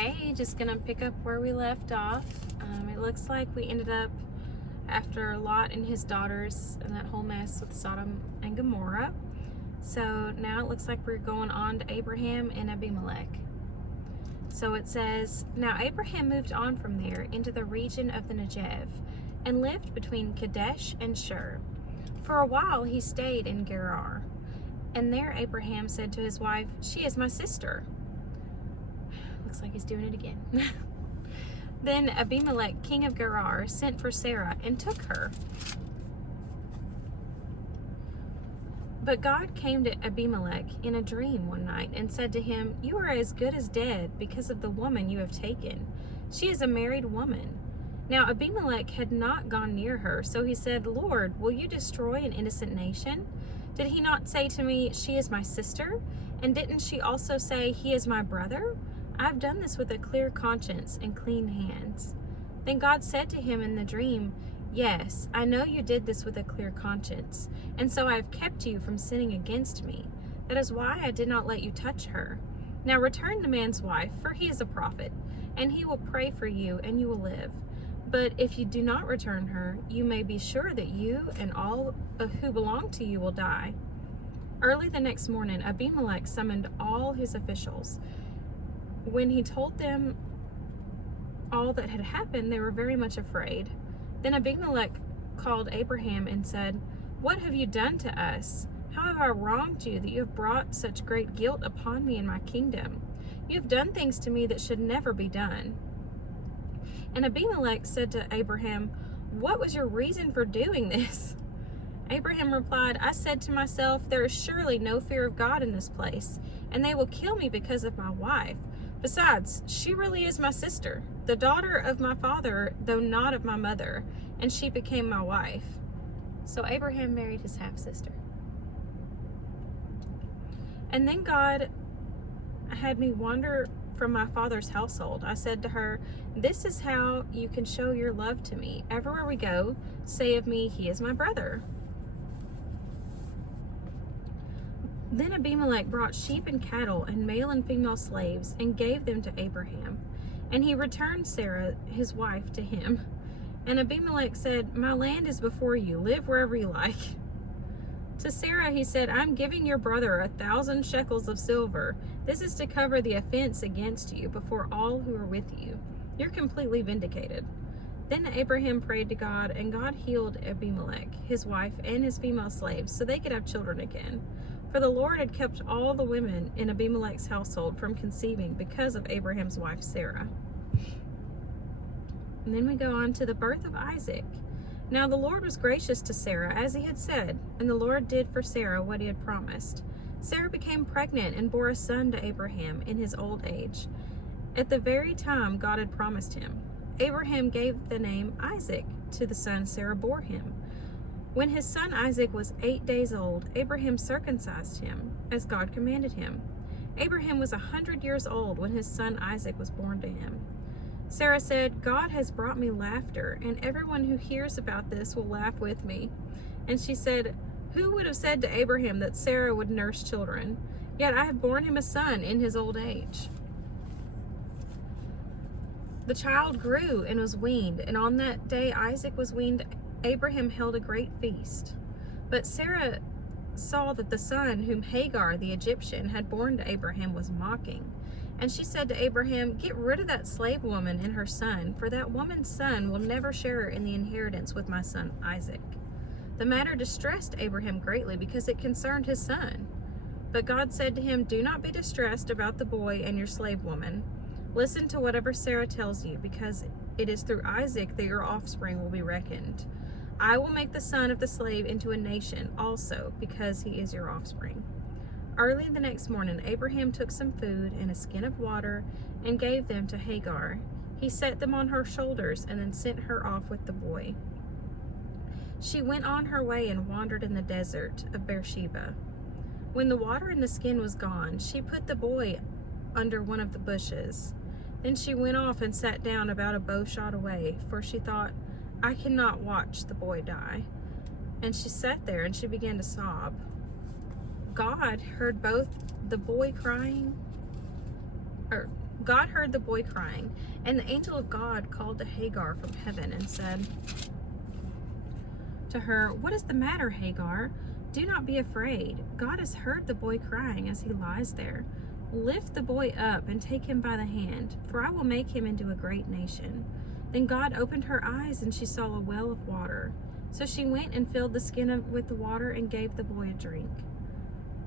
Okay, just gonna pick up where we left off. It looks like we ended up after Lot and his daughters and that whole mess with Sodom and Gomorrah. So now it looks like we're going on to Abraham and Abimelech. So it says, now Abraham moved on from there into the region of the Negev and lived between Kadesh and Shur. For a while he stayed in Gerar. And there Abraham said to his wife, "She is my sister." Looks like he's doing it again. Then Abimelech, king of Gerar, sent for Sarah and took her. But God came to Abimelech in a dream one night and said to him, "You are as good as dead because of the woman you have taken. She is a married woman." Now Abimelech had not gone near her, so he said, "Lord, will you destroy an innocent nation? Did he not say to me, 'She is my sister'? And didn't she also say, 'He is my brother'? I've done this with a clear conscience and clean hands." Then God said to him in the dream, "Yes, I know you did this with a clear conscience, and so I have kept you from sinning against me. That is why I did not let you touch her. Now return the man's wife, for he is a prophet, and he will pray for you, and you will live. But if you do not return her, you may be sure that you and all who belong to you will die." Early the next morning, Abimelech summoned all his officials. When he told them all that had happened, they were very much afraid. Then Abimelech called Abraham and said, "What have you done to us? How have I wronged you that you have brought such great guilt upon me and my kingdom? You have done things to me that should never be done." And Abimelech said to Abraham, "What was your reason for doing this?" Abraham replied, "I said to myself, there is surely no fear of God in this place, and they will kill me because of my wife. Besides, she really is my sister, the daughter of my father, though not of my mother, and she became my wife." So Abraham married his half-sister. And then God had me wander from my father's household. I said to her, "This is how you can show your love to me. Everywhere we go, say of me, 'He is my brother.'" Then Abimelech brought sheep and cattle and male and female slaves and gave them to Abraham. And he returned Sarah, his wife, to him. And Abimelech said, "My land is before you. Live wherever you like." To Sarah he said, "I'm giving your brother 1,000 shekels of silver. This is to cover the offense against you before all who are with you. You're completely vindicated." Then Abraham prayed to God, and God healed Abimelech, his wife, and his female slaves, so they could have children again. For the Lord had kept all the women in Abimelech's household from conceiving because of Abraham's wife Sarah. And then we go on to the birth of Isaac. Now the Lord was gracious to Sarah, as he had said, and the Lord did for Sarah what he had promised. Sarah became pregnant and bore a son to Abraham in his old age, at the very time God had promised him. Abraham gave the name Isaac to the son Sarah bore him. When his son Isaac was 8 days old, Abraham circumcised him, as God commanded him. Abraham was 100 years old when his son Isaac was born to him. Sarah said, "God has brought me laughter, and everyone who hears about this will laugh with me." And she said, "Who would have said to Abraham that Sarah would nurse children? Yet I have borne him a son in his old age." The child grew and was weaned, and on that day Isaac was weaned, Abraham held a great feast. But Sarah saw that the son whom Hagar the Egyptian had borne to Abraham was mocking. And she said to Abraham, "Get rid of that slave woman and her son, for that woman's son will never share in the inheritance with my son Isaac." The matter distressed Abraham greatly because it concerned his son. But God said to him, "Do not be distressed about the boy and your slave woman. Listen to whatever Sarah tells you, because it is through Isaac that your offspring will be reckoned. I will make the son of the slave into a nation also, because he is your offspring." Early the next morning, Abraham took some food and a skin of water and gave them to Hagar. He set them on her shoulders and then sent her off with the boy. She went on her way and wandered in the desert of Beersheba. When the water in the skin was gone, she put the boy under one of the bushes. Then she went off and sat down about a bow shot away, for she thought, "I cannot watch the boy die." And she sat there and she began to sob. God heard both the boy crying, God heard the boy crying, and the angel of God called to Hagar from heaven and said to her, "What is the matter, Hagar? Do not be afraid. God has heard the boy crying as he lies there. Lift the boy up and take him by the hand, for I will make him into a great nation." Then God opened her eyes, and she saw a well of water. So she went and filled the skin with the water and gave the boy a drink.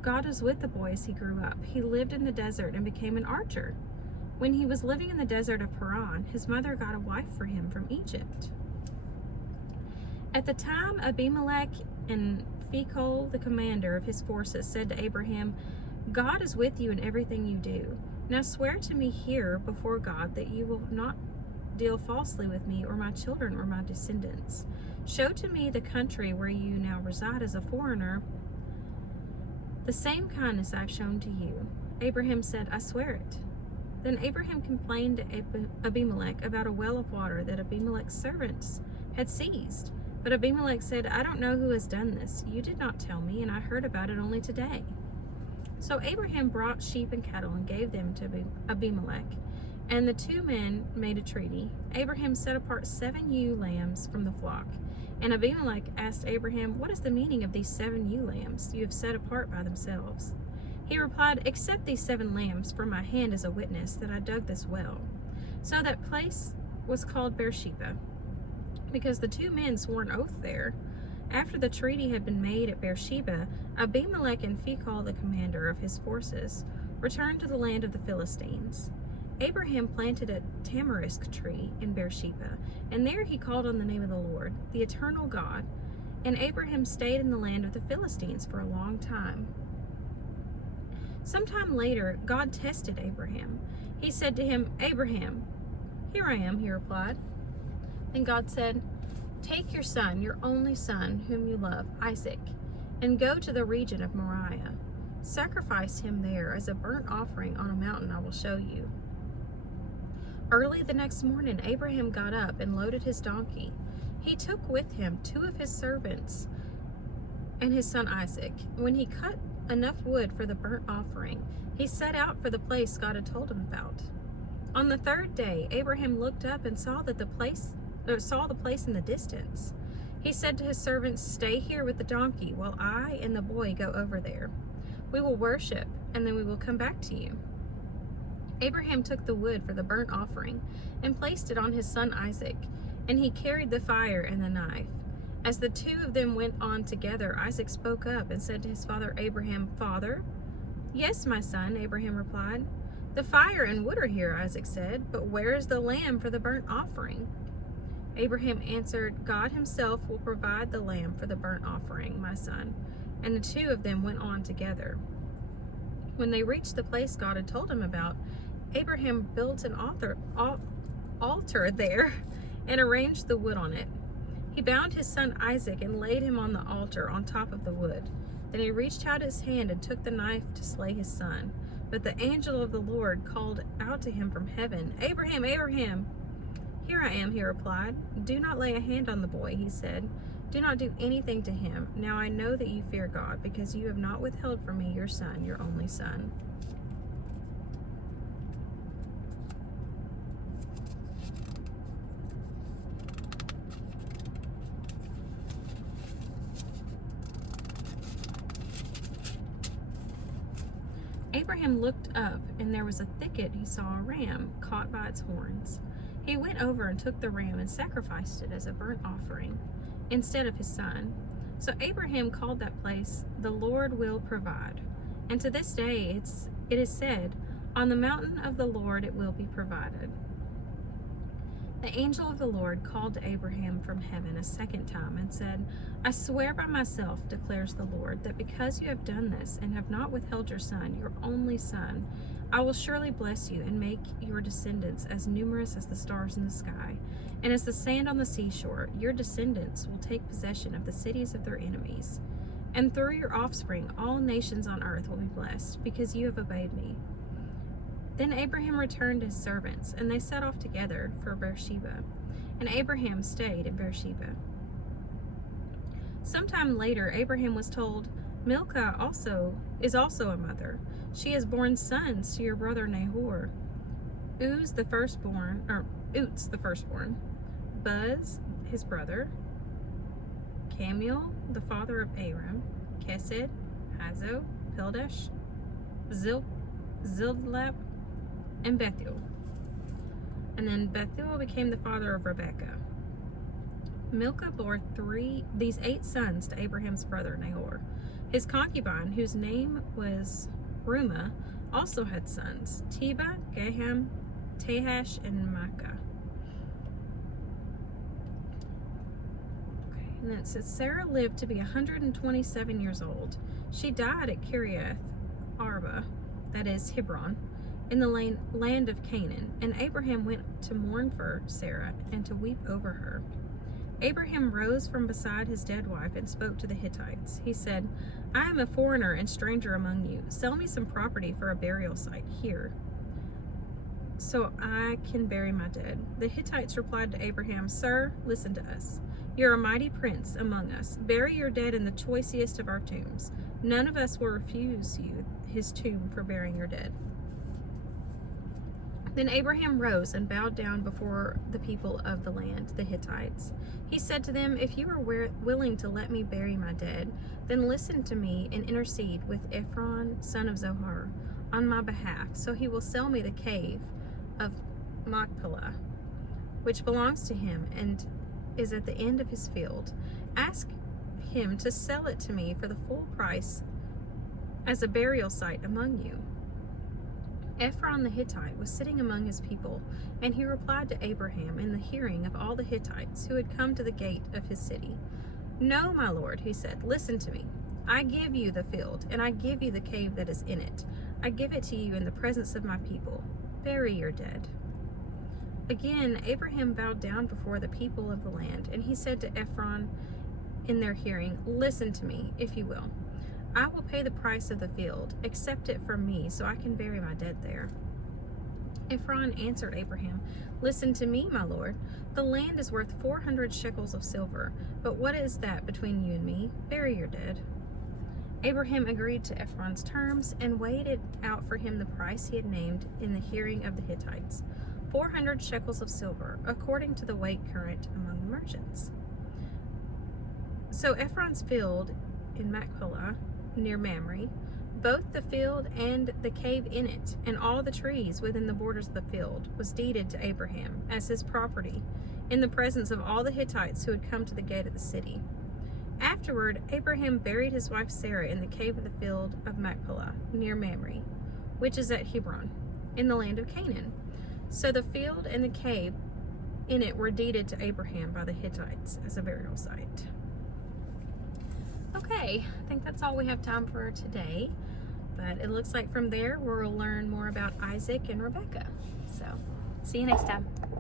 God was with the boy as he grew up. He lived in the desert and became an archer. When he was living in the desert of Paran, his mother got a wife for him from Egypt. At the time, Abimelech and Phicol, the commander of his forces, said to Abraham, "God is with you in everything you do. Now swear to me here before God that you will not deal falsely with me or my children or my descendants. Show to me the country where you now reside as a foreigner, the same kindness I've shown to you." Abraham said, "I swear it." Then Abraham complained to Abimelech about a well of water that Abimelech's servants had seized. But Abimelech said, "I don't know who has done this. You did not tell me, and I heard about it only today." So Abraham brought sheep and cattle and gave them to Abimelech. And the two men made a treaty. Abraham set apart 7 ewe lambs from the flock. And Abimelech asked Abraham, "What is the meaning of these 7 ewe lambs you have set apart by themselves?" He replied, "Accept these 7 lambs from my hand as a witness that I dug this well." So that place was called Beersheba, because the 2 men swore an oath there. After the treaty had been made at Beersheba, Abimelech and Phicol, the commander of his forces, returned to the land of the Philistines. Abraham planted a tamarisk tree in Beersheba, and there he called on the name of the Lord, the eternal God. And Abraham stayed in the land of the Philistines for a long time. Sometime later, God tested Abraham. He said to him, "Abraham." "Here I am," he replied. And God said, "Take your son, your only son, whom you love, Isaac, and go to the region of Moriah. Sacrifice him there as a burnt offering on a mountain I will show you." Early the next morning, Abraham got up and loaded his donkey. He took with him 2 of his servants and his son Isaac. When he cut enough wood for the burnt offering, he set out for the place God had told him about. On the 3rd day, Abraham looked up and saw the place in the distance. He said to his servants, "Stay here with the donkey while I and the boy go over there. We will worship, and then we will come back to you." Abraham took the wood for the burnt offering and placed it on his son Isaac, and he carried the fire and the knife. As the 2 of them went on together, Isaac spoke up and said to his father Abraham, "Father?" "Yes, my son," Abraham replied. "The fire and wood are here," Isaac said, "but where is the lamb for the burnt offering?" Abraham answered, "God himself will provide the lamb for the burnt offering, my son." And the 2 of them went on together. When they reached the place God had told him about, Abraham built an altar there and arranged the wood on it. He bound his son Isaac and laid him on the altar on top of the wood. Then he reached out his hand and took the knife to slay his son. But the angel of the Lord called out to him from heaven, "Abraham, Abraham!" "Here I am," he replied. "Do not lay a hand on the boy," he said. "Do not do anything to him. Now I know that you fear God, because you have not withheld from me your son, your only son." Abraham looked up, and there was a thicket. He saw a ram caught by its horns. He went over and took the ram and sacrificed it as a burnt offering instead of his son. So Abraham called that place, "The Lord will provide." And to this day it is said, "On the mountain of the Lord it will be provided." The angel of the Lord called to Abraham from heaven a second time and said, "I swear by myself, declares the Lord, that because you have done this and have not withheld your son, your only son, I will surely bless you and make your descendants as numerous as the stars in the sky and as the sand on the seashore. Your descendants will take possession of the cities of their enemies. And through your offspring, all nations on earth will be blessed, because you have obeyed me." Then Abraham returned to his servants, and they set off together for Beersheba. And Abraham stayed in Beersheba. Sometime later, Abraham was told, "Milcah is also a mother. She has borne sons to your brother Nahor." Uz the firstborn, or Uts the firstborn, Buz his brother, Camiel the father of Aram, Kesed, Hazo, Pildash, Zildlap, and Bethuel. And then Bethuel became the father of Rebekah. Milcah bore these 8 sons to Abraham's brother Nahor. His concubine, whose name was Reumah, also had sons, Tebah, Gaham, Tahash, and Maacah. Okay, and then it says Sarah lived to be 127 years old. She died at Kiriath Arba, that is Hebron, in the land of Canaan. And Abraham went to mourn for Sarah and to weep over her. Abraham rose from beside his dead wife and spoke to the Hittites. He said, I am a foreigner and stranger among you. Sell me some property for a burial site here, so I can bury my dead. The Hittites replied to Abraham, Sir, listen to us. You're a mighty prince among us. Bury your dead in the choicest of our tombs. None of us will refuse you his tomb for burying your dead. Then Abraham rose and bowed down before the people of the land, the Hittites. He said to them, If you are willing to let me bury my dead, then listen to me and intercede with Ephron, son of Zohar, on my behalf, so he will sell me the cave of Machpelah, which belongs to him and is at the end of his field. Ask him to sell it to me for the full price as a burial site among you. Ephron the Hittite was sitting among his people, and he replied to Abraham in the hearing of all the Hittites who had come to the gate of his city. No, my lord, he said, listen to me. I give you the field, and I give you the cave that is in it. I give it to you in the presence of my people. Bury your dead. Again, Abraham bowed down before the people of the land, and he said to Ephron in their hearing, Listen to me, if you will. I will pay the price of the field. Accept it from me, so I can bury my dead there. Ephron answered Abraham, Listen to me, my lord. The land is worth 400 shekels of silver, but what is that between you and me? Bury your dead. Abraham agreed to Ephron's terms and weighed it out for him the price he had named in the hearing of the Hittites, 400 shekels of silver, according to the weight current among the merchants. So Ephron's field in Machpelah, near Mamre, both the field and the cave in it, and all the trees within the borders of the field, was deeded to Abraham as his property, in the presence of all the Hittites who had come to the gate of the city. Afterward, Abraham buried his wife Sarah in the cave of the field of Machpelah, near Mamre, which is at Hebron, in the land of Canaan. So the field and the cave in it were deeded to Abraham by the Hittites as a burial site. Okay, I think that's all we have time for today. But it looks like from there we'll learn more about Isaac and Rebekah. So, see you next time.